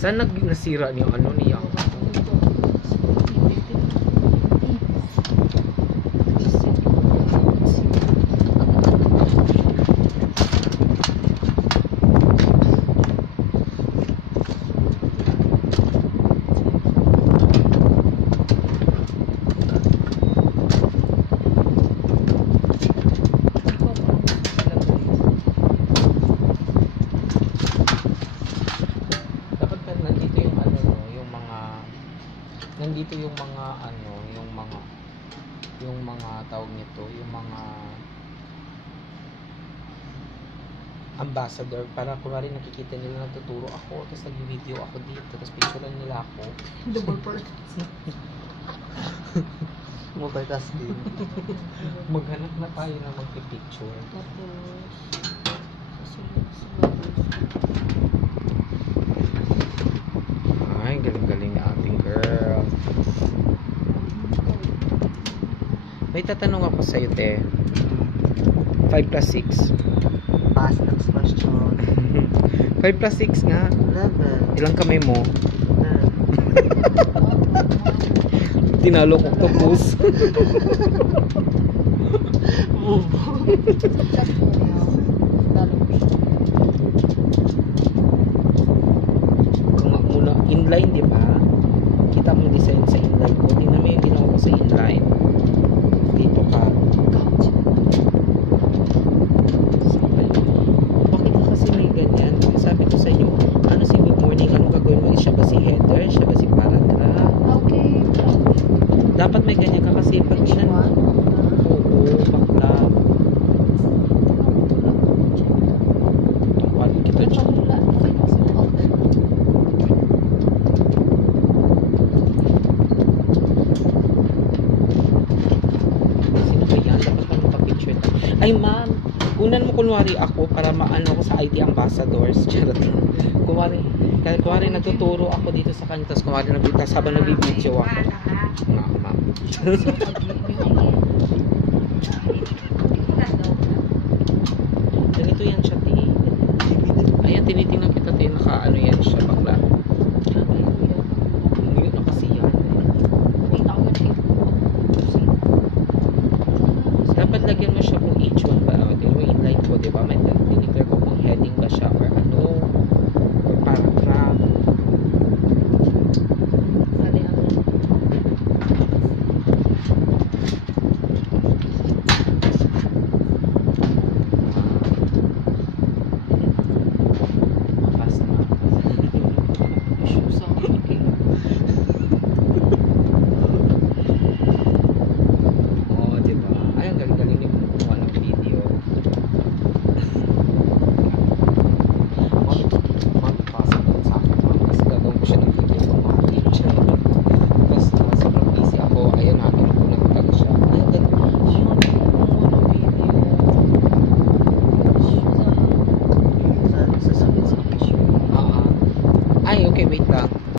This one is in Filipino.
Saan nasira niyo ano niya? Nandito yung mga ano, yung mga tawag nito, yung mga ambassador, para kunwari nakikita nila nagtuturo ako, tapos nag-video ako dito, tapos picturean nila ako. Double purpose. Multitasking. Maghanap na tayo na magpipicture. Tapos, Ay, galing-galing na ating girl. May tatanong ako sa'yo, te. 5 plus 6. Past next question. 5 plus 6 nga. 11. Ilang kamay mo? 10. Tinalo ko octopus. Kung muna inline, di ba? Kita mo design sa inline ko. Tingnan mo yung ginawa ko sa inline. Dito ka. Bakit ka kasi may ganyan? Sabi ko sa inyo, ano si good morning? Anong gagawin mo? Siya ba si header? Siya ba si paragraph? okay. Dapat may ganyan ka kasi pag inan. Oo, bakla. Wala kita dyan. Sino ba yan? Dapat pa magpa-picture. Ay ma'am, kunan mo kunwari ako para maano ko sa IT ambassadors. Charot. Kunwari nagtuturo ako dito sa kanya, tapos kunwari nagbitas habang nag-video ako. Nga ma'am.